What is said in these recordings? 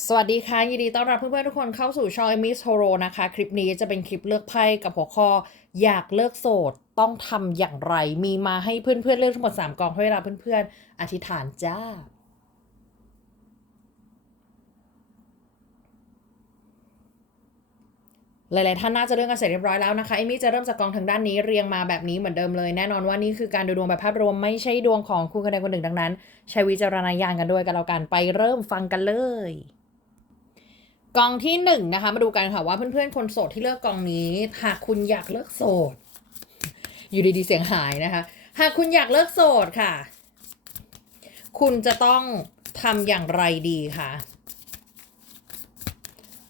สวัสดีค่ะ ยินดีต้อนรับเพื่อนๆทุกคนเข้าสู่ช่อง Amy s Horo นะคะ คลิปนี้จะเป็นคลิปเลือกไพ่กับหัวข้อ อยากเลิกโสดต้องทำอย่างไร มีมาให้เพื่อนๆเลือกทั้งหมด 3กองให้เวลาเพื่อนๆ อธิษฐานจ้า หลายๆท่านน่าจะเรื่องกันเสร็จเรียบร้อยแล้วนะคะเอมี่จะเริ่มจากกองทางด้านนี้เรียงมาแบบนี้เหมือนเดิมเลย แน่นอนว่านี่คือการดูดวงแบบภาพรวมไม่ใช่ดวงของคุณคนใดคนหนึ่งดังนั้น ใช้วิจารณญาณกันด้วยกันแล้วกันไปเริ่มฟังกันเลย กองที่หนึ่งนะคะ มาดูกันค่ะว่าเพื่อนๆคนโสดที่เลือกกองนี้ หากคุณอยากเลิกโสด อยู่ดีๆเสียงหายนะคะ หากคุณอยากเลิกโสดค่ะ คุณจะต้องทำอย่างไรดีคะ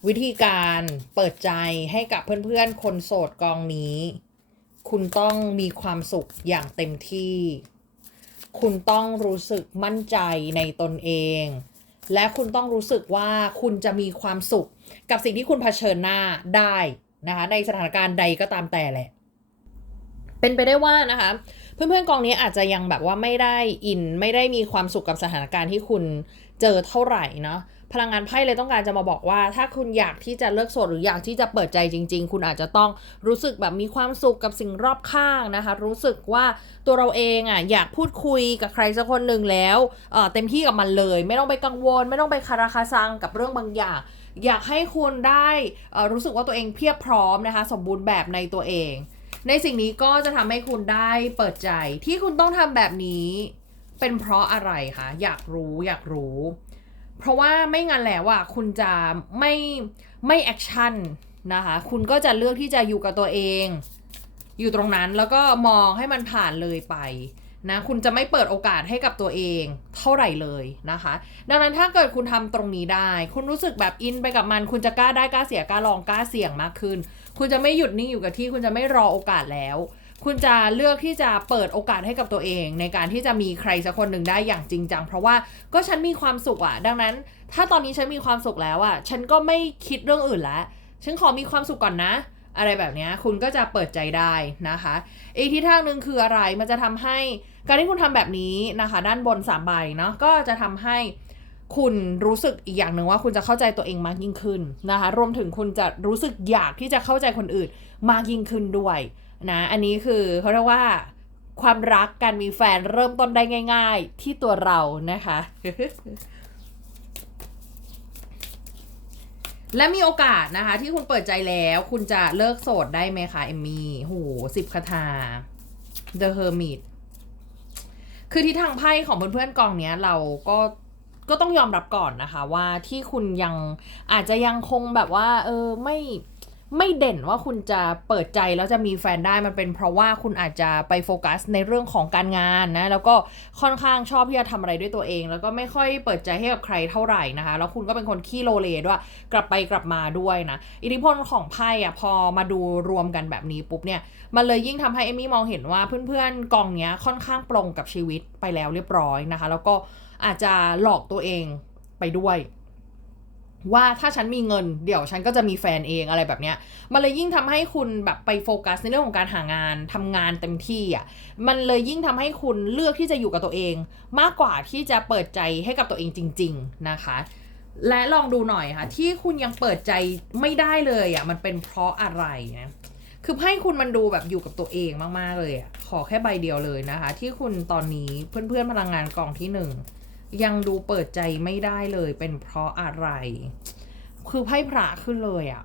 วิธีการเปิดใจให้กับเพื่อนๆ คนโสดกองนี้ คุณต้องมีความสุขอย่างเต็มที่ คุณต้องรู้สึกมั่นใจในตนเอง และคุณต้องรู้สึกว่าคุณจะมีความสุข กับสิ่งที่คุณเผชิญหน้าได้นะคะในสถานการณ์ใดก็ตามแต่แหละ เป็นไปได้ว่านะคะ เพื่อนๆกองนี้อาจจะยังแบบว่าไม่ได้อินไม่ได้มีความสุขกับสถานการณ์ที่คุณเจอเท่าไหร่เนาะ พลังงานไพ่เลยต้องการจะมาบอกว่า ถ้าคุณอยากที่จะเลิกโสดหรืออยากที่จะเปิดใจจริง ๆ คุณอาจจะต้องรู้สึกแบบมีความสุขกับสิ่งรอบข้างนะคะ รู้สึกว่าตัวเราเองอะอยากพูดคุยกับใครสักคนหนึ่งแล้วเเต็มที่กับมันเลย ไม่ต้องไปกังวล ไม่ต้องไปคาราคาซังกับเรื่องบางอย่างอยากให้คุณได้รู้สึกว่าตัวเองเพียบพร้อมนะคะ สมบูรณ์แบบในตัวเอง ในสิ่งนี้ก็จะทำให้คุณได้เปิดใจที่คุณต้องทำแบบนี้ เป็นเพราะอะไรคะอยากรู้อยากรู้ เพราะว่าไม่งั้นแล้วอะคุณจะไม่ไม่แอคชั่นนะคะคุณก็จะเลือกที่จะอยู่กับตัวเอง อยู่ตรงนั้นแล้วก็มองให้มันผ่านเลยไปนะคุณจะไม่เปิดโอกาสให้กับตัวเองเท่าไหร่เลยนะคะ ดังนั้นถ้าเกิดคุณทำตรงนี้ได้ คุณรู้สึกแบบอินไปกับมัน คุณจะกล้าได้กล้าเสียกล้าลองกล้าเสี่ยงมากขึ้น คุณจะไม่หยุดนิ่งอยู่กับที่ คุณจะไม่รอโอกาสแล้ว คุณจะเลือกที่จะเปิดโอกาสให้กับตัวเอง ในการที่จะมีใครสักคนหนึ่งได้อย่างจริงจัง เพราะว่าก็ฉันมีความสุขอะดังนั้น ถ้าตอนนี้ฉันมีความสุขแล้วอะฉันก็ไม่คิดเรื่องอื่นแล้วฉันขอมีความสุขก่อนนะ อะไรแบบนี้คุณก็จะเปิดใจได้นะคะ อีกทิศทางหนึ่งคืออะไรมันจะทำให้การที่คุณทำแบบนี้นะคะ ด้านบนสามใบเนาะก็จะทำให้คุณรู้สึกอีกอย่างหนึ่งว่าคุณจะเข้าใจตัวเองมากยิ่งขึ้นนะคะ รวมถึงคุณจะรู้สึกอยากที่จะเข้าใจคนอื่นมากยิ่งขึ้นด้วย นะ อันนี้คือเขาเรียกว่าความรักการมีแฟนเริ่มต้นได้ง่าย ๆ ที่ตัวเรานะคะ และมีโอกาสนะคะ ที่คุณเปิดใจแล้วคุณจะเลิกโสดได้ไหมคะ เอมมี่โหสิบคาถา The Hermit คือที่ทางไพ่ของเพื่อนๆกองเนี้ยเราก็ก็ต้องยอมรับก่อนนะคะว่าที่คุณยังอาจจะยังคงแบบว่า เออไม่ ไม่เด่นว่าคุณจะเปิดใจแล้วจะมีแฟนได้มันเป็นเพราะว่าคุณอาจจะไปโฟกัสในเรื่องของการงานนะแล้วก็ค่อนข้างชอบที่จะทำอะไรด้วยตัวเอง แล้วก็ไม่ค่อยเปิดใจให้กับใครเท่าไหร่นะคะแล้วคุณก็เป็นคนขี้โลเลด้วยกลับไปกลับมาด้วยนะอิทธิพลของไพ่อะพอมาดูรวมกันแบบนี้ปุ๊บเนี่ยมันเลยยิ่งทำให้เอมี่มองเห็นว่าเพื่อนๆกองเนี้ยค่อนข้างปรงกับชีวิตไปแล้วเรียบร้อยนะคะ แล้วก็อาจจะหลอกตัวเองไปด้วย ว่าถ้าฉันมีเงินเดี๋ยวฉันก็จะมีแฟนเองอะไรแบบเนี้ย มันเลยยิ่งทำให้คุณแบบไปโฟกัสในเรื่องของการหางานทำงานเต็มที่อะ มันเลยยิ่งทำให้คุณเลือกที่จะอยู่กับตัวเอง มากกว่าที่จะเปิดใจให้กับตัวเองจริง ๆนะคะ และลองดูหน่อยค่ะ ที่คุณยังเปิดใจไม่ได้เลยอะมันเป็นเพราะอะไรนะคือให้คุณมันดูแบบอยู่กับตัวเองมากๆเลยอะขอแค่ใบเดียวเลยนะคะ ที่คุณตอนนี้เพื่อนๆพลังงานกองที่หนึ่ง ยังดูเปิดใจไม่ได้เลยเป็นเพราะอะไร คือไพ่พระขึ้นเลยอะ่ะ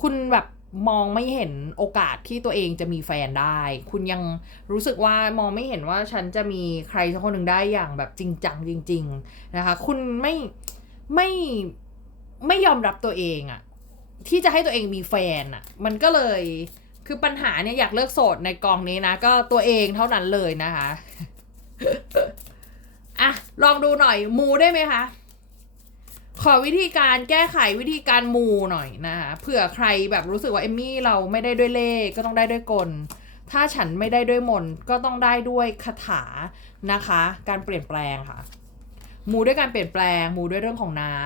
คุณแบบมองไม่เห็นโอกาสที่ตัวเองจะมีแฟนได้ คุณยังรู้สึกว่ามองไม่เห็นว่าฉันจะมีใครสักคนหนึ่งได้อย่างแบบจริงจังจริง ๆ นะคะ คุณไม่ไม่ไม่ยอมรับตัวเองอะที่จะให้ตัวเองมีแฟนอะมันก็เลยคือปัญหาเนี่ยอยากเลิกโสดในกองนี้นะ ก็ตัวเองเท่านั้นเลยนะคะ อะ ลองดูหน่อยมูได้ไหมคะ ขอวิธีการแก้ไขวิธีการมูหน่อยนะคะเผื่อใครแบบรู้สึกว่าเอมมี่เราไม่ได้ด้วยเลขก็ต้องได้ด้วยกล ถ้าฉันไม่ได้ด้วยมนก็ต้องได้ด้วยคาถานะคะ การเปลี่ยนแปลงค่ะ มูด้วยการเปลี่ยนแปลง มูด้วยเรื่องของน้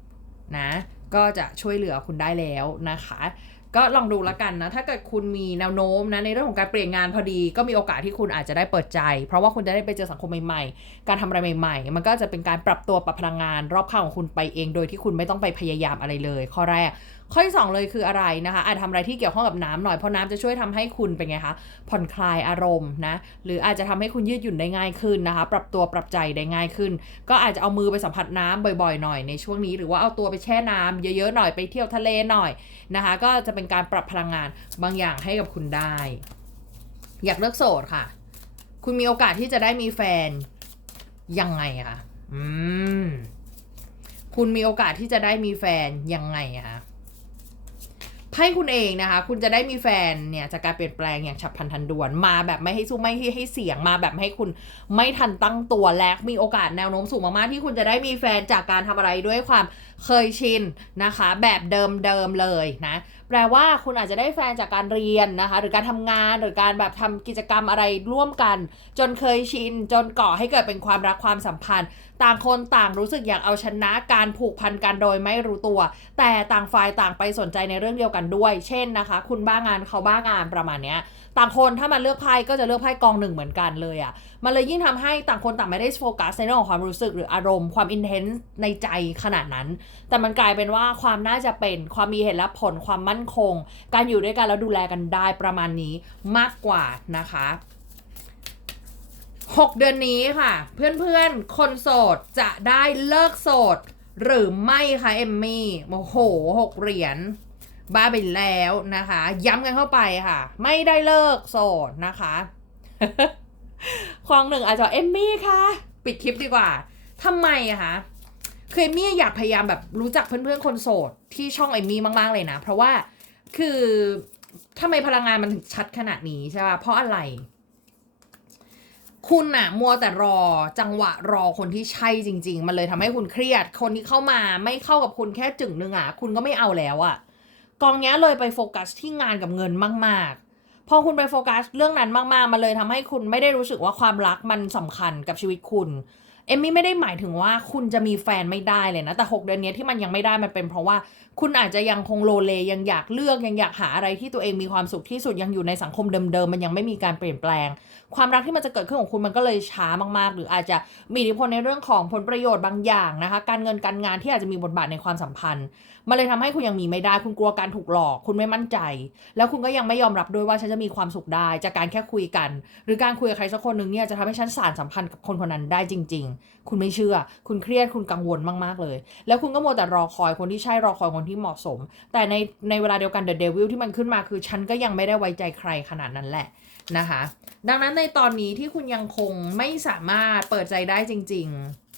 ำนะ ก็จะช่วยเหลือคุณได้แล้วนะคะ ก็ลองดูละกันนะ ถ้าเกิดคุณมีแนวโน้มนะ ในเรื่องของการเปลี่ยนงานพอดี ก็มีโอกาสที่คุณอาจจะได้เปิดใจ เพราะว่าคุณจะได้ไปเจอสังคมใหม่ๆ การทำอะไรใหม่ ๆ มันก็จะเป็นการปรับตัวปรับพลังงาน รอบข้างของคุณไปเอง โดยที่คุณไม่ต้องไปพยายามอะไรเลย ข้อแรก ข้อที่สองเลยคืออะไรนะคะอาจทำอะไรที่เกี่ยวข้องกับน้ำหน่อยเพราะน้ำจะช่วยทำให้คุณเป็นไงคะผ่อนคลายอารมณ์นะหรืออาจจะทำให้คุณยืดหยุ่นได้ง่ายขึ้นนะคะ ปรับตัวปรับใจได้ง่ายขึ้น ก็อาจจะเอามือไปสัมผัสน้ำบ่อยๆหน่อยในช่วงนี้ หรือว่าเอาตัวไปแช่น้ำเยอะๆหน่อยไปเที่ยวทะเลหน่อยนะคะ ก็จะเป็นการปรับพลังงานบางอย่างให้กับคุณได้ อยากเลิกโสดค่ะ คุณมีโอกาสที่จะได้มีแฟนยังไงคะอืมคุณมีโอกาสที่จะได้มีแฟนยังไงคะ ให้คุณเองนะคะ คุณจะได้มีแฟนเนี่ยจากการเปลี่ยนแปลงอย่างฉับพลันทันด่วน มาแบบไม่ให้สู้ไม่ให้ให้เสียงมาแบบไม่ให้คุณไม่ทันตั้งตัวแลกมีโอกาสแนวโน้มสูงมากๆที่คุณจะได้มีแฟนจากการทำอะไรด้วยความเคยชินนะคะ แบบเดิมๆเลยนะ แปลว่าคุณอาจจะได้แฟนจากการเรียนนะคะ หรือการทำงานหรือการแบบทำกิจกรรมอะไรร่วมกัน จนเคยชิน จนก่อให้เกิดเป็นความรักความสัมพันธ์ ต่างคนต่างรู้สึกอยากเอาชนะการผูกพันกันโดยไม่รู้ตัว แต่ต่างฝ่ายต่างไปสนใจในเรื่องเดียวกันด้วย เช่นนะคะ คุณบ้างานเขาบ้างานประมาณเนี้ย ต่างคนถ้ามาเลือกไพ่ก็จะเลือกไพ่กองหนึ่งเหมือนกันเลยอะ่ะ มันเลยยิ่งทำให้ต่างคนต่างไม่ได้โฟกัสในเรื่องของความรู้สึกหรืออารมณ์ความอินเทนส์ในใจขนาดนั้น แต่มันกลายเป็นว่าความน่าจะเป็นความมีเหตุและผลความมั่นคง การอยู่ด้วยกันแล้วดูแลกันได้ประมาณนี้มากกว่านะคะ6เดือนนี้ค่ะ เพื่อนๆ คนโสดจะได้เลิกโสด หรือไม่คะเอมมี่โอ้โหหกเหรียญ บ้าไปแล้วนะคะ ย้ำกันเข้าไปค่ะ ไม่ได้เลิกโสดนะคะควงหนึ่งอาจจะเอมมี่ค่ะปิดคลิปดีกว่าทำไมอะคะคือเอมมี่อยากพยายามแบบรู้จักเพื่อนๆคนโสดที่ช่องเอมมี่มากๆเลยนะ เพราะว่าคือทำไมพลังงานมันถึงชัดขนาดนี้ใช่ป่ะเพราะอะไร คุณอะมัวแต่รอจังหวะรอคนที่ใช่จริง ๆ มันเลยทำให้คุณเครียด คนที่เข้ามาไม่เข้ากับคุณแค่จึงหนึ่งอะคุณก็ไม่เอาแล้วอะ กองเนี้ยเลยไปโฟกัสที่งานกับเงินมาก ๆ พอคุณไปโฟกัสเรื่องนั้นมากๆ มันเลยทำให้คุณไม่ได้รู้สึกว่าความรักมันสำคัญกับชีวิตคุณ เอมมี่ไม่ได้หมายถึงว่าคุณจะมีแฟนไม่ได้เลยนะ แต่ 6 เดือนนี้ที่มันยังไม่ได้มันเป็นเพราะว่าคุณอาจจะยังคงโลเลยังอยากเลือกยังอยากหาอะไรที่ตัวเองมีความสุขที่สุดยังอยู่ในสังคมเดิมๆมันยังไม่มีการเปลี่ยนแปลง ความรักที่มันจะเกิดขึ้นของคุณมันก็เลยช้ามากๆ หรืออาจจะมีอิทธิพลในเรื่องของผลประโยชน์บางอย่างนะคะ การเงินการงานที่อาจจะมีบทบาทในความสัมพันธ์ มันเลยทำให้คุณยังมีไม่ได้ คุณกลัวการถูกหลอก คุณไม่มั่นใจ แล้วคุณก็ยังไม่ยอมรับด้วยว่าฉันจะมีความสุขได้ จากการแค่คุยกัน หรือการคุยกับใครสักคนหนึ่งเนี่ยจะทำให้ฉันสานสัมพันธ์กับคนคนนั้นได้จริง ๆ คุณไม่เชื่อ คุณเครียดคุณกังวลมากๆเลย แล้วคุณก็มัวแต่รอคอยคนที่ใช่รอคอยคนที่เหมาะสม แต่ในในเวลาเดียวกันเดอะเดวิลที่มันขึ้นมาคือฉันก็ยังไม่ได้ไว้ใจใครขนาดนั้นแหละนะคะดังนั้นในตอนนี้ที่คุณยังคงไม่สามารถเปิดใจได้จริง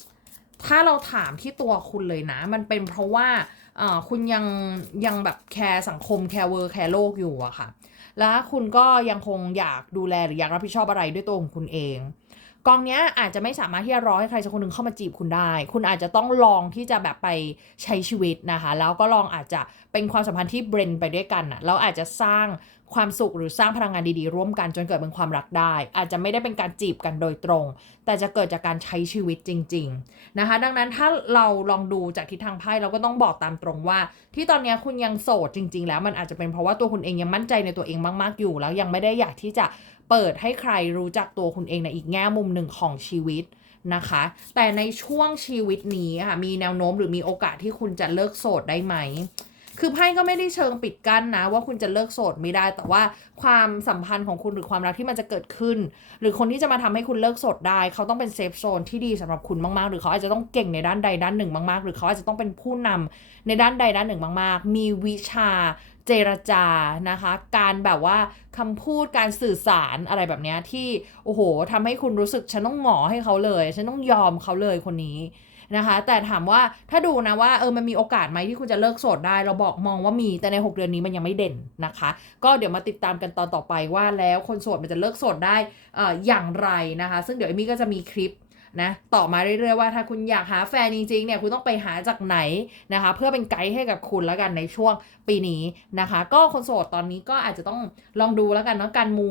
ๆ ถ้าเราถามที่ตัวคุณเลยนะ มันเป็นเพราะว่า คุณยังยังแบบแคร์สังคมแคร์เวอร์แคร์โลกอยู่อะค่ะ แล้วคุณก็ยังคงอยากดูแลหรืออยากรับผิดชอบอะไรด้วยตัวของคุณเองกองเนี้ยอาจจะไม่สามารถที่จะรอให้ใครสักคนหนึ่งเข้ามาจีบคุณได้ คุณอาจจะต้องลองที่จะแบบไปใช้ชีวิตนะคะ แล้วก็ลองอาจจะเป็นความสัมพันธ์ที่เบรนไปด้วยกันอะแล้วอาจจะสร้าง ความสุขหรือสร้างพลังงานดีๆ ร่วมกันจนเกิดเป็นความรักได้ อาจจะไม่ได้เป็นการจีบกันโดยตรง แต่จะเกิดจากการใช้ชีวิตจริง ๆนะคะ ดังนั้นถ้าเราลองดูจากทิศทางไพ่เราก็ต้องบอกตามตรงว่า ที่ตอนนี้คุณยังโสดจริง ๆ แล้วมันอาจจะเป็นเพราะว่าตัวคุณเองยังมั่นใจในตัวเองมาก ๆ อยู่ แล้วยังไม่ได้อยากที่จะเปิดให้ใครรู้จักตัวคุณเองในอีกแง่มุมหนึ่งของชีวิตนะคะ แต่ในช่วงชีวิตนี้ค่ะมีแนวโน้มหรือมีโอกาสที่คุณจะเลิกโสดได้ไหม คือไพ่ก็ไม่ได้เชิงปิดกั้นนะ ว่าคุณจะเลิกโสดไม่ได้ แต่ว่าความสัมพันธ์ของคุณหรือความรักที่มันจะเกิดขึ้น หรือคนที่จะมาทำให้คุณเลิกโสดได้ เขาต้องเป็นเซฟโซนที่ดีสำหรับคุณมากๆ หรือเขาอาจจะต้องเก่งในด้านใดด้านหนึ่งมากๆ หรือเขาอาจจะต้องเป็นผู้นำในด้านใดด้านหนึ่งมาก ๆ มีวิชาเจรจานะคะ การแบบว่าคำพูดการสื่อสารอะไรแบบนี้ที่โอ้โหทำให้คุณรู้สึกฉันต้องหงอให้เขาเลย ฉันต้องยอมเขาเลยคนนี้ นะคะ แต่ถามว่าถ้าดูนะว่าเออมันมีโอกาสไหมที่คุณจะเลิกโสดได้ เราบอกมองว่ามีแต่ใน 6 เดือนนี้มันยังไม่เด่นนะคะ ก็เดี๋ยวมาติดตามกันตอนต่อไปว่าแล้วคนโสดมันจะเลิกโสดได้เอ่ออย่างไรนะคะ ซึ่งเดี๋ยวเอมี่ก็จะมีคลิปนะต่อมาเรื่อยๆว่าถ้าคุณอยากหาแฟนจริงๆเนี่ยคุณต้องไปหาจากไหนนะคะ เพื่อเป็นไกด์ให้กับคุณแล้วกันในช่วงปีนี้นะคะ ก็คนโสดตอนนี้ก็อาจจะต้องลองดูแล้วกันเนาะการมู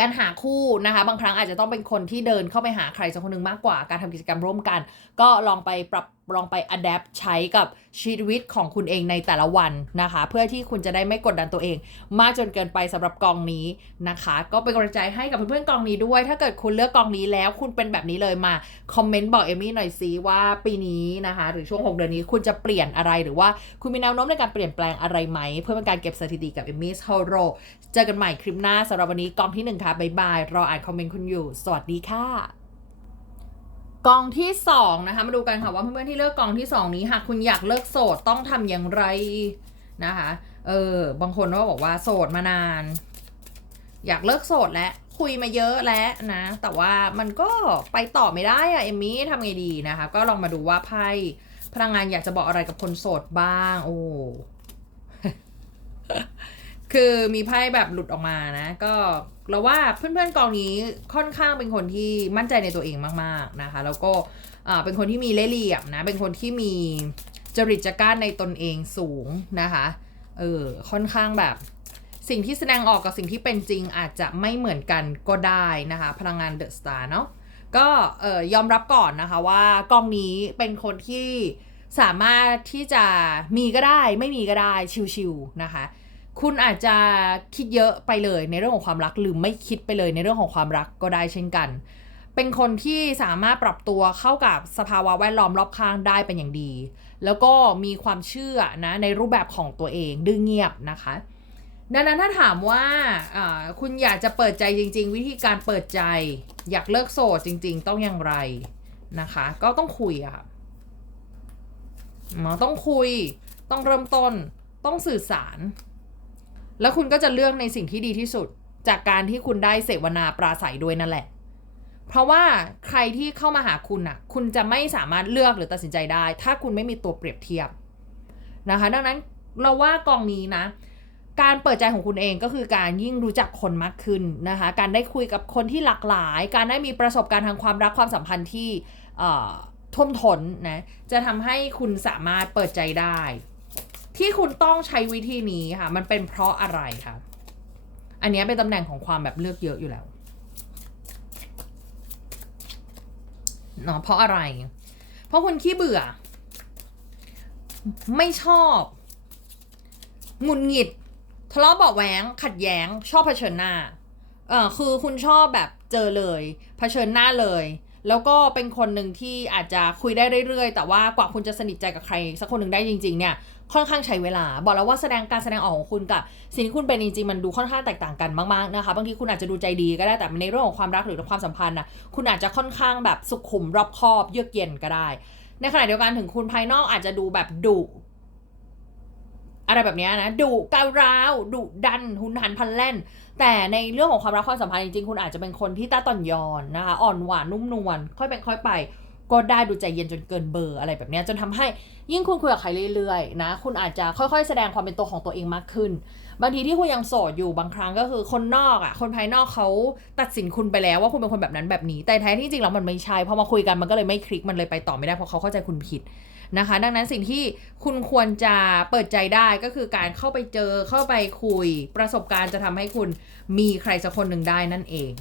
การหาคู่นะคะ บางครั้งอาจจะต้องเป็นคนที่เดินเข้าไปหาใครสักคนหนึ่งมากกว่าการทำกิจกรรมร่วมกัน ก็ลองไปปรับลองไป adapt ใช้กับชีวิตของคุณเองในแต่ละวันนะคะ เพื่อที่คุณจะได้ไม่กดดันตัวเอง มากจนเกินไปสำหรับกองนี้นะคะ ก็เป็นกำลังใจให้กับเพื่อนๆกองนี้ด้วย ถ้าเกิดคุณเลือกกองนี้แล้วคุณเป็นแบบนี้เลยมาคอมเมนต์บอกเอมี่หน่อยซิว่าปีนี้นะคะ หรือช่วง 6 เดือนนี้คุณจะเปลี่ยนอะไรหรือว่าคุณมีแนวโน้มในการเปลี่ยนแปลงอะไรไหม เพื่อเป็นการเก็บสถิติกับเอมี่โฮโรเจอกันใหม่คลิปหน้าสำหรับวันนี้กองที่หนึ่งค่ะบ๊ายบายรออ่านคอมเมนต์คุณอยู่ สวัสดีค่ะ กองที่สองนะคะมาดูกันค่ะว่าเพื่อนๆที่เลือกกองที่สองนี้หากคุณอยากเลิกโสดต้องทำอย่างไรนะคะเออบางคนก็บอกว่าโสดมานาน อยากเลิกโสดแล้วคุยมาเยอะแล้วนะ แต่ว่ามันก็ไปต่อไม่ได้อะเอมมี่ทำไงดีนะคะ ก็ลองมาดูว่าไพ่พลังงานอยากจะบอกอะไรกับคนโสดบ้าง โอ้ คือมีไพ่แบบหลุดออกมานะ ก็เราว่าเพื่อนๆกองนี้ค่อนข้างเป็นคนที่มั่นใจในตัวเองมากๆนะคะ แล้วก็เป็นคนที่มีเล่ห์เหลี่ยมนะ เป็นคนที่มีจริตจักร้านในตนเองสูงนะคะ เออ ค่อนข้างแบบ สิ่งที่แสดงออกกับสิ่งที่เป็นจริงอาจจะไม่เหมือนกันก็ได้นะคะ พลังงานเดอะสตาร์เนาะ ก็เออยอมรับก่อนนะคะว่ากองนี้เป็นคนที่สามารถที่จะมีก็ได้ ไม่มีก็ได้ชิวๆนะคะ คุณอาจจะคิดเยอะไปเลยในเรื่องของความรักหรือไม่คิดไปเลยในเรื่องของความรักก็ได้เช่นกัน เป็นคนที่สามารถปรับตัวเข้ากับสภาวะแวดล้อมรอบข้างได้เป็นอย่างดี แล้วก็มีความเชื่อนะในรูปแบบของตัวเองดื้อเงียบนะคะ ดังนั้นถ้าถามว่าคุณอยากจะเปิดใจจริง ๆ วิธีการเปิดใจ อยากเลิกโสดจริง ๆ ต้องอย่างไรนะคะ ก็ต้องคุยอะค่ะต้องคุยต้องเริ่มต้นต้องสื่อสาร แล้วคุณก็จะเลือกในสิ่งที่ดีที่สุด จากการที่คุณได้เสวนาปราศัยด้วยนั่นแหละ เพราะว่าใครที่เข้ามาหาคุณอะ คุณจะไม่สามารถเลือกหรือตัดสินใจได้ ถ้าคุณไม่มีตัวเปรียบเทียบนะคะ ดังนั้นเราว่ากองนี้นะ การเปิดใจของคุณเองก็คือการยิ่งรู้จักคนมากขึ้นนะคะ การได้คุยกับคนที่หลากหลาย การได้มีประสบการณ์ทางความรักความสัมพันธ์ที่เอ่อท่วมท้นนะ จะทำให้คุณสามารถเปิดใจได้ ที่คุณต้องใช้วิธีนี้ค่ะ มันเป็นเพราะอะไรคะอันเนี้ยเป็นตำแหน่งของความแบบเลือกเยอะอยู่แล้วเนาะเพราะอะไร เพราะคุณขี้เบื่อ ไม่ชอบหงุดหงิดทะเลาะเบาแหวงขัดแย้ง ชอบเผชิญหน้า เออคือคุณชอบแบบเจอเลย เผชิญหน้าเลย แล้วก็เป็นคนหนึ่งที่อาจจะคุยได้เรื่อยๆ แต่ว่ากว่าคุณจะสนิทใจกับใคร สักคนหนึ่งได้จริงๆเนี่ยค่อนข้างใช้เวลา บอกแล้วว่าแสดงการแสดงออกของคุณกับสิ่งที่คุณเป็นจริงๆมันดูค่อนข้างแตกต่างกันมากๆนะคะบางทีคุณอาจจะดูใจดีก็ได้แต่ในเรื่องของความรักหรือความสัมพันธ์นะคุณอาจจะค่อนข้างแบบสุขุมรอบคอบเยือกเย็นก็ได้ ในขณะเดียวกันถึงคุณภายนอกอาจจะดูแบบดุอะไรแบบนี้นะดุก้าวร้าวดุดันหุนหันพลันแล่น แต่ในเรื่องของความรักความสัมพันธ์จริงๆ คุณอาจจะเป็นคนที่ตาตอนยอนนะคะ อ่อนหวานนุ่มนวลค่อยเป็นค่อยไป ก็ได้ดูใจเย็นจนเกินเบอร์อะไรแบบนี้จนทำให้ยิ่งคุณคุยกับใครเรื่อยๆนะคุณอาจจะค่อยๆ แสดงความเป็นตัวของตัวเองมากขึ้น บางทีที่คุณยังโสดอยู่บางครั้งก็คือคนนอกอะคนภายนอกเขาตัดสินคุณไปแล้วว่าคุณเป็นคนแบบนั้นแบบนี้ แต่แท้ที่จริงแล้วมันไม่ใช่พอมาคุยกันมันก็เลยไม่คลิกมันเลยไปต่อไม่ได้เพราะเขาเข้าใจคุณผิด นะคะ ดังนั้นสิ่งที่คุณควรจะเปิดใจได้ก็คือการเข้าไปเจอเข้าไปคุย ประสบการณ์จะทำให้คุณมีใครสักคนหนึ่งได้นั่นเอง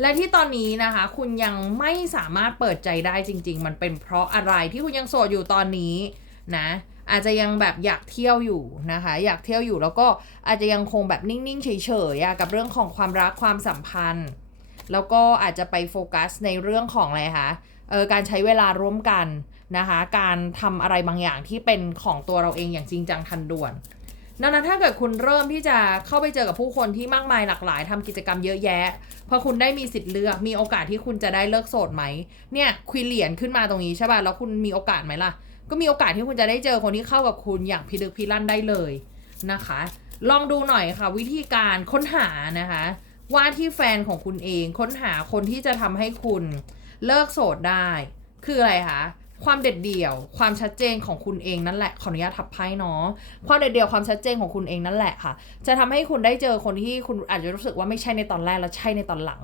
และที่ตอนนี้นะคะ คุณยังไม่สามารถเปิดใจได้จริง ๆ มันเป็นเพราะอะไรที่คุณยังโสดอยู่ตอนนี้นะอาจจะยังแบบอยากเที่ยวอยู่นะคะ อยากเที่ยวอยู่แล้วก็อาจจะยังคงแบบนิ่ง ๆ เฉยๆกับเรื่องของความรักความสัมพันธ์ แล้วก็อาจจะไปโฟกัสในเรื่องของอะไรคะเออการใช้เวลาร่วมกัน นะคะ การทำอะไรบางอย่างที่เป็นของตัวเราเองอย่างจริงจังทันด่วนดังนั้นถ้าเกิดคุณเริ่มที่จะเข้าไปเจอกับผู้คนที่มากมายหลากหลายทำกิจกรรมเยอะแยะ พอคุณได้มีสิทธิ์เลือกมีโอกาสที่คุณจะได้เลิกโสดไหมเนี่ยคุยเหรียญขึ้นมาตรงนี้ใช่ป่ะแล้วคุณมีโอกาสไหมล่ะ ก็มีโอกาสที่คุณจะได้เจอคนที่เข้ากับคุณอย่างพิลึกพิลั่นได้เลยนะคะ ลองดูหน่อยค่ะ วิธีการค้นหานะคะ ว่าที่แฟนของคุณเองค้นหาคนที่จะทำให้คุณเลิกโสดได้ คืออะไรคะ ความเด็ดเดี่ยว ความชัดเจนของคุณเองนั่นแหละขออนุญาตทับไพ่เนาะความเด็ดเดี่ยวความชัดเจนของคุณเองนั่นแหละค่ะ จะทำให้คุณได้เจอคนที่คุณอาจจะรู้สึกว่าไม่ใช่ในตอนแรกแล้วใช่ในตอนหลัง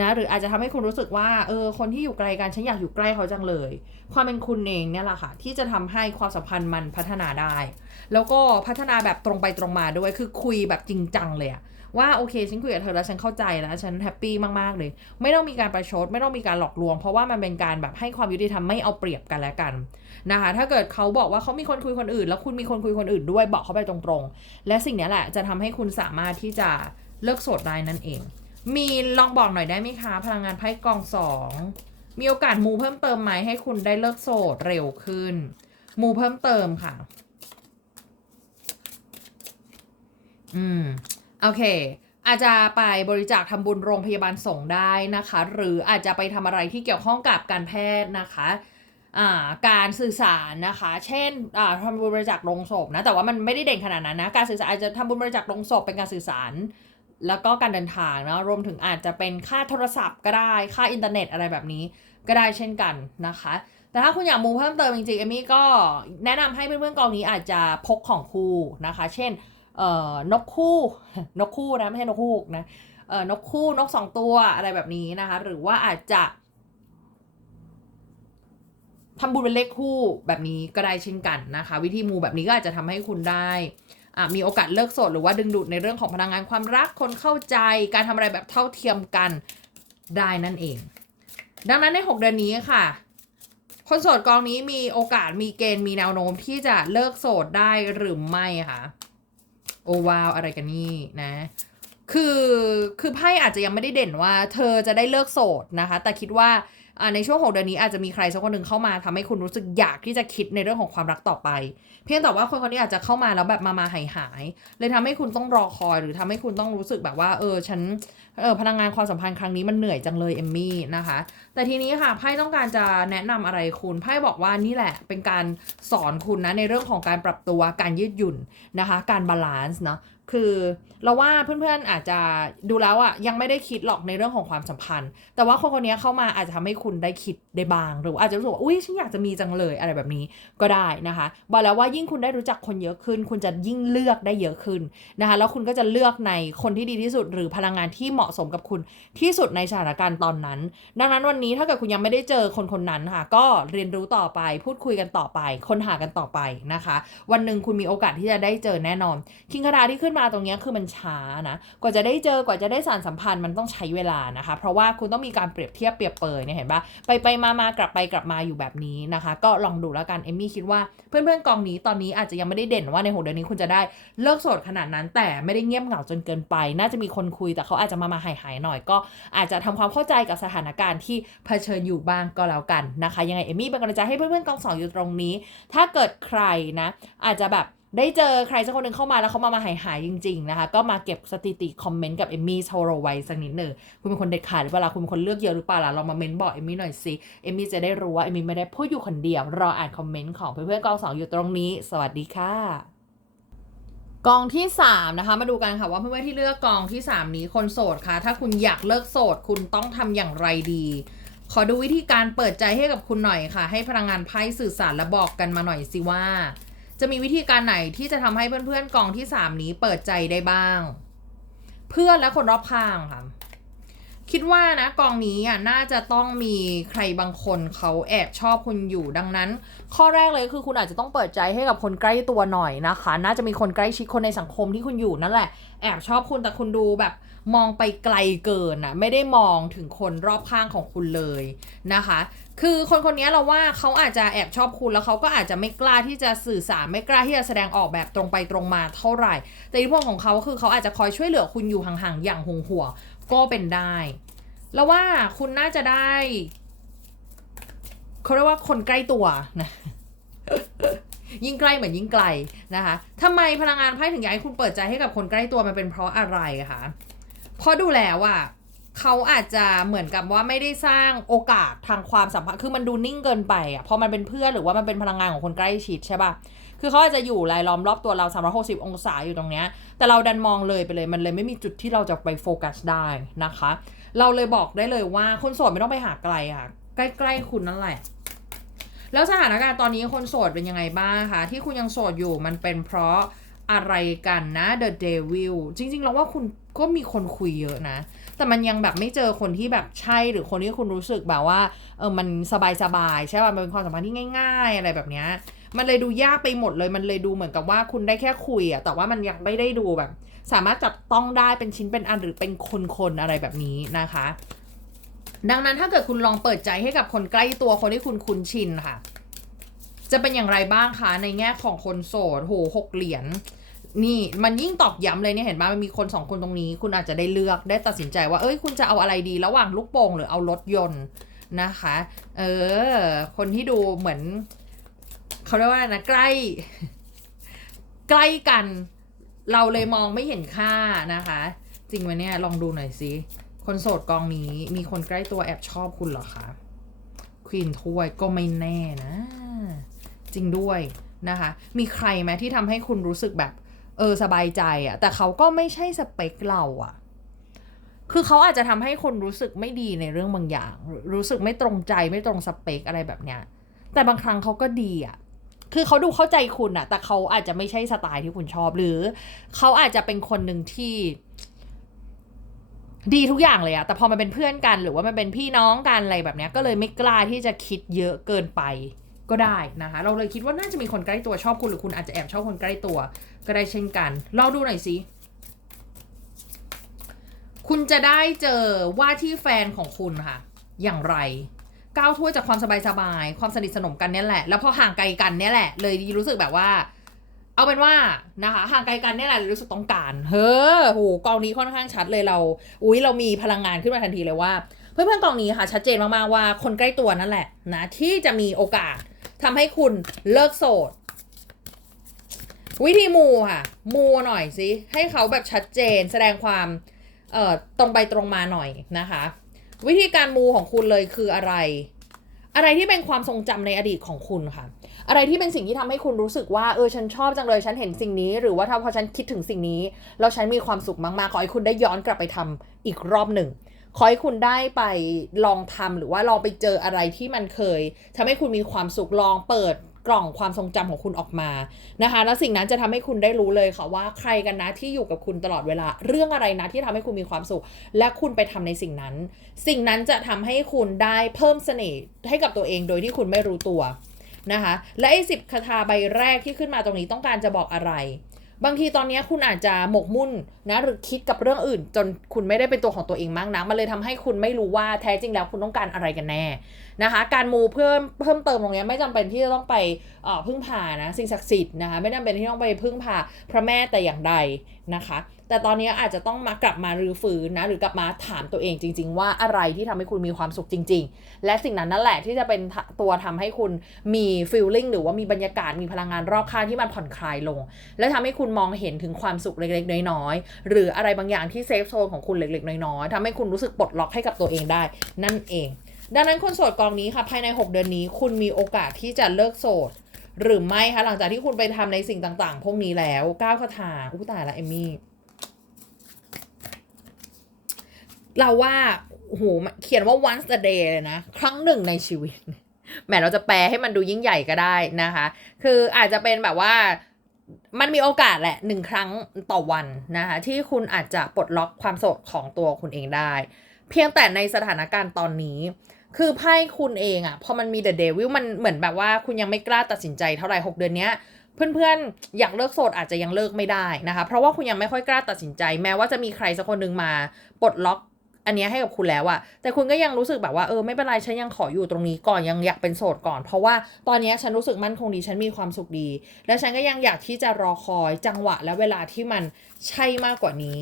นะหรืออาจจะทำให้คุณรู้สึกว่าเออคนที่อยู่ไกลกันฉันอยากอยู่ใกล้เขาจังเลย ความเป็นคุณเองเนี่ยแหละค่ะ ที่จะทำให้ความสัมพันธ์มันพัฒนาได้ แล้วก็พัฒนาแบบตรงไปตรงมาด้วยคือคุยแบบจริงจังเลยอะ ว่าโอเคฉันคุยกับเธอแล้วฉันเข้าใจแล้วฉันแฮปปี้มากๆเลย ไม่ต้องมีการประชด ไม่ต้องมีการหลอกลวง เพราะว่ามันเป็นการแบบให้ความยุติธรรมไม่เอาเปรียบกันและกันนะคะ ถ้าเกิดเขาบอกว่าเขามีคนคุยคนอื่น แล้วคุณมีคนคุยคนอื่นด้วยบอกเขาไปตรงๆ และสิ่งนี้แหละจะทำให้คุณสามารถที่จะเลิกโสดได้นั่นเอง มีลองบอกหน่อยได้ไหมคะ พลังงานไพ่กองสองมีโอกาสมูเพิ่มเติมไหมให้คุณได้เลิกโสดเร็วขึ้น มูเพิ่มเติมค่ะ อืม โอเค อาจจะไปบริจาคทำบุญโรงพยาบาลส่งได้นะคะ หรืออาจจะไปทำอะไรที่เกี่ยวข้องกับการแพทย์นะคะการสื่อสารนะคะ เช่นทำบุญบริจาคโรงศพนะ แต่ว่ามันไม่ได้เด่นขนาดนั้นนะ การสื่อสารอาจจะทำบุญบริจาคโรงศพเป็นการสื่อสาร แล้วก็การเดินทางนะรวมถึงอาจจะเป็นค่าโทรศัพท์ก็ได้ ค่าอินเทอร์เน็ตอะไรแบบนี้ก็ได้เช่นกันนะคะ แต่ถ้าคุณอยากมูเพิ่มเติมจริงๆ เอมี่ก็แนะนำให้เพื่อนๆกองนี้อาจจะพกของคู่นะคะ เช่น นกคู่นกคู่นะไม่ใช่นกคู่นะนกคู่นกสองตัวอะไรแบบนี้นะคะ หรือว่าอาจจะทำบุญเป็นเลขคู่แบบนี้ก็ได้เช่นกันนะคะ วิธีมูแบบนี้ก็อาจจะทำให้คุณได้อะมีโอกาสเลิกโสดหรือว่าดึงดูดในเรื่องของพลังงานความรักคนเข้าใจการทำอะไรแบบเท่าเทียมกันได้นั่นเอง ดังนั้นใน 6 เดือนนี้ค่ะ คนโสดกองนี้มีโอกาสมีเกณฑ์มีแนวโน้มที่จะเลิกโสดได้หรือไม่คะ โอ้ว้าวอะไรกันนี่นะ คือคือไพ่อาจจะยังไม่ได้เด่นว่า เธอจะได้เลิกโสดนะคะ แต่คิดว่าในช่วงหกเดือนนี้อาจจะมีใครสักคนหนึ่งเข้ามาทำให้คุณรู้สึกอยากที่จะคิดในเรื่องของความรักต่อไป เพียงแต่ว่าคนคนนี้อาจจะเข้ามาแล้วแบบมามาหายหายเลยทำให้คุณต้องรอคอยหรือทำให้คุณต้องรู้สึกแบบว่า เออฉันเออพลังงานความสัมพันธ์ครั้งนี้มันเหนื่อยจังเลยเอมมี่นะคะ แต่ทีนี้ค่ะไพ่ต้องการจะแนะนำอะไรคุณไพ่บอกว่านี่แหละเป็นการสอนคุณนะในเรื่องของการปรับตัวการยืดหยุ่นนะคะ การบาลานซ์เนาะ คือเราว่าเพื่อนๆอาจจะดูแล้วอะยังไม่ได้คิดหรอกในเรื่องของความสัมพันธ์ แต่ว่าคนคนนี้เข้ามาอาจจะทำให้คุณได้คิดได้บาง หรืออาจจะรู้สึกว่าอุ้ยฉันอยากจะมีจังเลยอะไรแบบนี้ก็ได้นะคะบอกแล้วว่ายิ่งคุณได้รู้จักคนเยอะขึ้น คุณจะยิ่งเลือกได้เยอะขึ้นนะคะแล้วคุณก็จะเลือกในคนที่ดีที่สุด หรือพลังงานที่เหมาะสมกับคุณที่สุดในสถานการณ์ตอนนั้น ดังนั้นวันนี้ถ้าเกิดคุณยังไม่ได้เจอคนคนนั้นค่ะ ก็เรียนรู้ต่อไป พูดคุยกันต่อไป ค้นหากันต่อไปนะคะ วันหนึ่งคุณมีโอกาสที่จะได้เจอแน่นอนคิงคาราที่ขึ้นมาตรงนี้คือมันช้านะกว่าจะได้เจอกว่าจะได้สารสัมพันธ์มันต้องใช้เวลานะคะ เพราะว่าคุณต้องมีการเปรียบเทียบเปรียบเปยเนี่ยเห็นปะไปไปมามากลับไปกลับมาอยู่แบบนี้นะคะ ก็ลองดูแล้วกันเอมมี่คิดว่าเพื่อนๆกองนี้ตอนนี้อาจจะยังไม่ได้เด่นว่าในหกเดือนนี้คุณจะได้เลิกโสดขนาดนั้น แต่ไม่ได้เงียบเหงาจนเกินไป น่าจะมีคนคุยแต่เขาอาจจะมามาหายหายๆหน่อย ก็อาจจะทำความเข้าใจกับสถานการณ์ที่เผชิญอยู่บ้างก็แล้วกันนะคะ ยังไงเอมมี่เป็นกำลังใจให้เพื่อนๆกองสองอยู่ตรงนี้ ถ้าเกิดใครนะอาจจะแบบ ได้เจอใครสักคนหนึ่งเข้ามาแล้วเขามามาหายหายๆจริง ๆ นะคะ ก็มาเก็บสถิติคอมเมนต์กับเอมมี่โชโรไว้สักนิดหนึ่งคุณเป็นคนเด็ดขาดหรือเปล่าคุณเป็นคนเลือกเยอะหรือเปล่าล่ะลองมาเมนต์บอกเอมมี่หน่อยสิเอมมี่จะได้รู้ว่าเอมมี่ไม่ได้พูดอยู่คนเดียวรออ่านคอมเมนต์ของเพื่อนๆกองสองอยู่ตรงนี้ สวัสดีค่ะกองที่ 3 นะคะ มาดูกันค่ะว่าเพื่อนๆที่เลือกกองที่ 3 นี้คนโสดค่ะ ถ้าคุณอยากเลิกโสด คุณต้องทำอย่างไรดี ขอดูวิธีการเปิดใจให้กับคุณหน่อยค่ะ ให้พลังงานไพ่สื่อสารและบอกกันมาหน่อยสิว่า จะมีวิธีการไหนที่จะทำให้เพื่อนๆกองที่3นี้เปิดใจได้บ้าง เพื่อนและคนรอบข้างค่ะคิดว่านะกองนี้อะน่าจะต้องมีใครบางคนเขาแอบชอบคุณอยู่ดังนั้น ข้อแรกเลยคือคุณอาจจะต้องเปิดใจให้กับคนใกล้ตัวหน่อยนะคะ น่าจะมีคนใกล้ชิดคนในสังคมที่คุณอยู่นั่นแหละ แอบชอบคุณแต่คุณดูแบบมองไปไกลเกินอะไม่ได้มองถึงคนรอบข้างของคุณเลยนะคะ คือคนคนนี้เราว่าเขาอาจจะแอบชอบคุณแล้วเขาก็อาจจะไม่กล้าที่จะสื่อสารไม่กล้าที่จะแสดงออกแบบตรงไปตรงมาเท่าไหร่ แต่อิทธิพลของเขาคือเขาอาจจะคอยช่วยเหลือคุณอยู่ห่างๆอย่างห่วงๆก็เป็นได้แล้วว่าคุณน่าจะได้เขาเรียกว่าคนใกล้ตัวนะยิ่งใกล้เหมือนยิ่งไกลนะคะทำไมพลังงานไพ่ถึงอยากให้คุณเปิดใจให้กับคนใกล้ตัวมันเป็นเพราะอะไรคะเพราะดูแล้วอะ เขาอาจจะเหมือนกับว่าไม่ได้สร้างโอกาสทางความสัมพันธ์ คือมันดูนิ่งเกินไปอะ พอมันเป็นเพื่อนหรือว่ามันเป็นพลังงานของคนใกล้ชิดใช่ปะคือเขาอาจจะอยู่รายล้อมรอบตัวเรา 360 องศาอยู่ตรงเนี้ย แต่เราดันมองเลยไปเลย มันเลยไม่มีจุดที่เราจะไปโฟกัสได้นะคะ เราเลยบอกได้เลยว่าคนโสดไม่ต้องไปหาไกลค่ะ ใกล้ๆคุณนั่นแหละ แล้วสถานการณ์ตอนนี้คนโสดเป็นยังไงบ้างคะ ที่คุณยังโสดอยู่มันเป็นเพราะอะไรกันนะ The Devil จริงๆเราว่าคุณก็มีคนคุยเยอะนะ แต่มันยังแบบไม่เจอคนที่แบบใช่หรือคนที่คุณรู้สึกแบบว่าเออมันสบายๆใช่ป่ะมันเป็นความสัมพันธ์ที่ง่าย ๆ อะไรแบบเนี้ยมันเลยดูยากไปหมดเลยมันเลยดูเหมือนกับว่าคุณได้แค่คุยอะแต่ว่ามันยังไม่ได้ดูแบบ สามารถจับต้องได้เป็นชิ้นเป็นอันหรือเป็นคนๆอะไรแบบนี้นะคะ ดังนั้นถ้าเกิดคุณลองเปิดใจให้กับคนใกล้ตัวคนที่คุณคุ้นชินค่ะ จะเป็นอย่างไรบ้างคะในแง่ของคนโสดโหหกเหรียญ นี่มันยิ่งตอกย้ำเลยเนี่ยเห็นไหมมันมีคนสองคนตรงนี้ คุณอาจจะได้เลือกได้ตัดสินใจว่าเอ้ยคุณจะเอาอะไรดี ระหว่างลูกโป่งหรือเอารถยนต์นะคะ เออ คนที่ดูเหมือนเขาเรียกว่าอะไรนะใกล้ ใกล้กัน เราเลยมองไม่เห็นค่านะคะ จริงไหมเนี่ยลองดูหน่อยสิคนโสดกองนี้มีคนใกล้ตัวแอบชอบคุณเหรอคะควีนถ้วยก็ไม่แน่นะ จริงด้วยนะคะ มีใครไหมที่ทำให้คุณรู้สึกแบบ ออสบายใจอะแต่เขาก็ไม่ใช่สเปคเราอะคือเขาอาจจะทำให้คนรู้สึกไม่ดีในเรื่องบางอย่าง รู้สึกไม่ตรงใจไม่ตรงสเปคอะไรแบบเนี้ย แต่บางครั้งเขาก็ดีอะคือเขาดูเข้าใจคุณอะแต่เขาอาจจะไม่ใช่สไตล์ที่คุณชอบ หรือเขาอาจจะเป็นคนหนึ่งที่ดีทุกอย่างเลยอะแต่พอมันเป็นเพื่อนกัน หรือว่ามันเป็นพี่น้องกันอะไรแบบเนี้ย ก็เลยไม่กล้าที่จะคิดเยอะเกินไป ก็ได้นะคะ เราเลยคิดว่าน่าจะมีคนใกล้ตัวชอบคุณหรือคุณอาจจะแอบชอบคนใกล้ตัว ก็ได้เช่นกันลองดูหน่อยสิคุณจะได้เจอว่าที่แฟนของคุณค่ะ อย่างไรก้าวถ้วจากความสบายๆความสนิทสนมกันเนี่ยแหละ แล้วพอห่างไกลกันเนี่ยแหละ เลยรู้สึกแบบว่า เอาเป็นว่านะคะห่างไกลกันเนี่ยแหละรู้สึกต้องการเฮ้อโหกองนี้ค่อนข้างชัดเลยเรา อุ้ยเรามีพลังงานขึ้นมาทันทีเลยว่า เพื่อนๆกองนี้ค่ะ ชัดเจนมากๆว่าคนใกล้ตัวนั่นแหละนะที่จะมีโอกาส ทำให้คุณเลิกโสด วิธีมูค่ะ มูหน่อยสิ ให้เขาแบบชัดเจนแสดงความเอ่อตรงไปตรงมาหน่อยนะคะ วิธีการมูของคุณเลยคืออะไร อะไรที่เป็นความทรงจำในอดีตของคุณค่ะ อะไรที่เป็นสิ่งที่ทำให้คุณรู้สึกว่าเออฉันชอบจังเลยฉันเห็นสิ่งนี้ หรือว่าถ้าพอฉันคิดถึงสิ่งนี้แล้วฉันมีความสุขมากๆขอให้คุณได้ย้อนกลับไปทำอีกรอบหนึ่ง ขอให้คุณได้ไปลองทำหรือว่าลองไปเจออะไรที่มันเคยทำให้คุณมีความสุขลองเปิดกล่องความทรงจำของคุณออกมานะคะ แล้วสิ่งนั้นจะทำให้คุณได้รู้เลยค่ะว่าใครกันนะที่อยู่กับคุณตลอดเวลา เรื่องอะไรนะที่ทำให้คุณมีความสุข และคุณไปทำในสิ่งนั้น สิ่งนั้นจะทำให้คุณได้เพิ่มเสน่ห์ให้กับตัวเองโดยที่คุณไม่รู้ตัวนะคะ และไอ้สิบคาถาใบแรกที่ขึ้นมาตรงนี้ต้องการจะบอกอะไร บางทีตอนนี้คุณอาจจะหมกมุ่นนะหรือคิดกับเรื่องอื่น จนคุณไม่ได้เป็นตัวของตัวเองมากนะมันเลยทำให้คุณไม่รู้ว่าแท้จริงแล้วคุณต้องการอะไรกันแน่นะคะ การมูเพิ่มเพิ่มเติมตรงนี้ไม่จำเป็นที่จะต้องไปพึ่งพานะสิ่งศักดิ์สิทธิ์นะคะไม่จำเป็นที่ต้องไปพึ่งพาพระแม่แต่อย่างใดนะคะ แต่ตอนนี้อาจจะต้องมากลับมารื้อฟื้นนะหรือกลับมาถามตัวเองจริง ๆ ว่าอะไรที่ทำให้คุณมีความสุขจริง ๆ และสิ่งนั้นนั่นแหละที่จะเป็นตัวทำให้คุณมีฟีลลิ่งหรือว่ามีบรรยากาศมีพลังงานรอบข้างที่มันผ่อนคลายลง และทำให้คุณมองเห็นถึงความสุขเล็กๆน้อยๆหรืออะไรบางอย่างที่เซฟโซนของคุณเล็กๆน้อยๆทำให้คุณรู้สึกปลดล็อกให้กับตัวเองได้นั่นเอง ดังนั้นคนโสดกองนี้ค่ะภายใน 6 เดือนนี้ คุณมีโอกาสที่จะเลิกโสด หรือไม่คะหลังจากที่คุณไปทำในสิ่งต่างๆ พวกนี้แล้วก้าวคาถาอู้ตายละเอมมี่เราว่าโอ้โหเขียนว่า once a day เลยนะ ครั้งหนึ่งในชีวิตแหมเราจะแปลให้มันดูยิ่งใหญ่ก็ได้นะคะ คืออาจจะเป็นแบบว่ามันมีโอกาสแหละหนึ่งครั้งต่อวันนะคะที่คุณอาจจะปลดล็อกความโสดของตัวคุณเองได้ เพียงแต่ในสถานการณ์ตอนนี้ คือไพ่คุณเองอะพอมันมีเดอะเดวิลมันเหมือนแบบว่าคุณยังไม่กล้าตัดสินใจเท่าไหร่6เดือนเนี้ยเพื่อนๆ อยากเลิกโสดอาจจะยังเลิกไม่ได้นะคะ เพราะว่าคุณยังไม่ค่อยกล้าตัดสินใจ แม้ว่าจะมีใครสักคนหนึ่งมาปลดล็อกอันนี้ให้กับคุณแล้วอะแต่คุณก็ยังรู้สึกแบบว่าเออไม่เป็นไรฉันยังขออยู่ตรงนี้ก่อนยังอยากเป็นโสดก่อน เพราะว่าตอนนี้ฉันรู้สึกมั่นคงดีฉันมีความสุขดี และฉันก็ยังอยากที่จะรอคอยจังหวะและเวลาที่มันใช่มากกว่านี้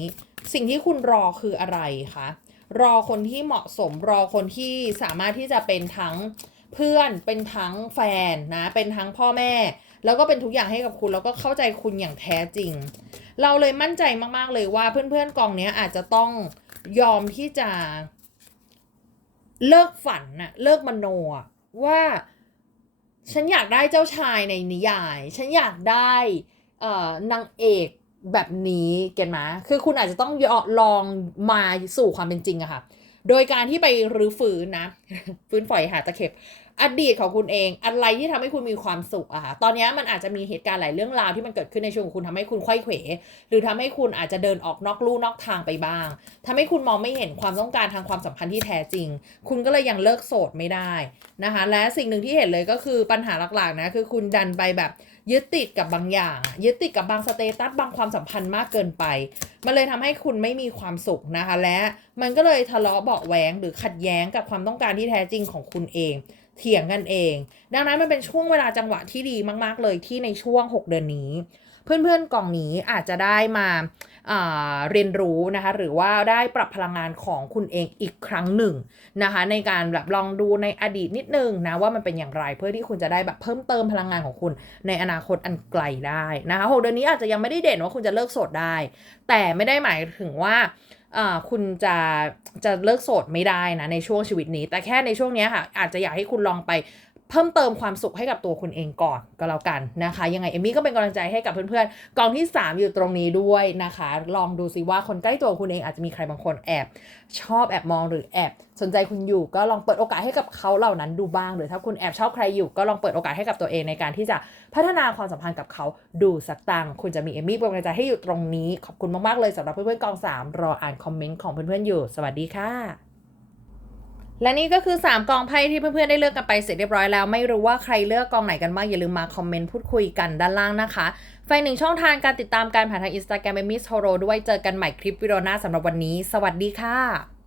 สิ่งที่คุณรอคืออะไรคะ รอคนที่เหมาะสมรอคนที่สามารถที่จะเป็นทั้งเพื่อนเป็นทั้งแฟนนะเป็นทั้งพ่อแม่ แล้วก็เป็นทุกอย่างให้กับคุณ แล้วก็เข้าใจคุณอย่างแท้จริง เราเลยมั่นใจมากๆเลยว่าเพื่อนๆกองเนี้ยอาจจะต้องยอมที่จะ เลิกฝันนะเลิกมโนว่าฉันอยากได้เจ้าชายในนิยาย ฉันอยากได้เออนางเอก แบบนี้เก็นไหมคือคุณอาจจะต้องลองมาสู่ความเป็นจริงอะค่ะ โดยการที่ไปรื้อฟื้นนะ ฟื้นฝอยหาตะเข็บ อดีตของคุณเอง อะไรที่ทำให้คุณมีความสุขอะค่ะ ตอนนี้มันอาจจะมีเหตุการณ์หลายเรื่องราวที่มันเกิดขึ้นในชีวิตของคุณทำให้คุณไขว้เขว หรือทำให้คุณอาจจะเดินออกนอกลู่นอกทางไปบ้างทำให้คุณมองไม่เห็นความต้องการทางความสัมพันธ์ที่แท้จริง คุณก็เลยยังเลิกโสดไม่ได้นะคะ และสิ่งหนึ่งที่เห็นเลยก็คือปัญหาหลักๆนะ คือคุณดันไปแบบ ยึดติดกับบางอย่าง ยึดติดกับบางสเตตัสบางความสัมพันธ์มากเกินไป มันเลยทำให้คุณไม่มีความสุขนะคะ และมันก็เลยทะเลาะเบาะแหวงหรือขัดแย้งกับความต้องการที่แท้จริงของคุณเอง เถียงกันเอง ดังนั้นมันเป็นช่วงเวลาจังหวะที่ดีมาก ๆ เลยที่ในช่วง 6 เดือนนี้ เพื่อนๆกล่องนี้อาจจะได้มาอ่าเรียนรู้นะคะหรือว่าได้ปรับพลังงานของคุณเองอีกครั้งหนึ่งนะคะในการแบบลองดูในอดีตนิดนึงนะว่ามันเป็นอย่างไรเพื่อที่คุณจะได้แบบเพิ่มเติมพลังงานของคุณในอนาคตอันไกลได้นะคะหกเดือนนี้อาจจะยังไม่ได้เด่นว่าคุณจะเลิกโสดได้ แต่ไม่ได้หมายถึงว่าคุณจะจะเลิกโสดไม่ได้นะในช่วงชีวิตนี้ แต่แค่ในช่วงนี้ค่ะอาจจะอยากให้คุณลองไป เพิ่มเติมความสุขให้กับตัวคุณเองก่อนก็แล้วกันนะคะ ยังไงเอมมี่ก็เป็นกำลังใจให้กับเพื่อนๆกองที่ 3 อยู่ตรงนี้ด้วยนะคะ ลองดูซิว่าคนใกล้ตัวคุณเองอาจจะมีใครบางคนแอบ ชอบแอบมองหรือแอบสนใจคุณอยู่ ก็ลองเปิดโอกาสให้กับเขาเหล่านั้นดูบ้าง หรือถ้าคุณแอบชอบใครอยู่ ก็ลองเปิดโอกาสให้กับตัวเองในการที่จะพัฒนาความสัมพันธ์กับเขาดูสักตังคุณจะมีเอมมี่เป็นกำลังใจให้อยู่ตรงนี้ขอบคุณมากๆเลยสำหรับเพื่อนๆกอง 3 รออ่านคอมเมนต์ของเพื่อนๆอยู่ สวัสดีค่ะ และนี่ก็คือ 3 กองไพ่ที่เพื่อนๆได้เลือกกันไปเสร็จเรียบร้อยแล้ว ไม่รู้ว่าใครเลือกกองไหนกันบ้างอย่าลืมมาคอมเมนต์พูดคุยกันด้านล่างนะคะไฟหนึ่งช่องทางการติดตามการผ่านทางอินสตาแกรมเอมิสโฮโรด้วยเจอกันใหม่คลิปวิดีโอหน้าสำหรับวันนี้ สวัสดีค่ะ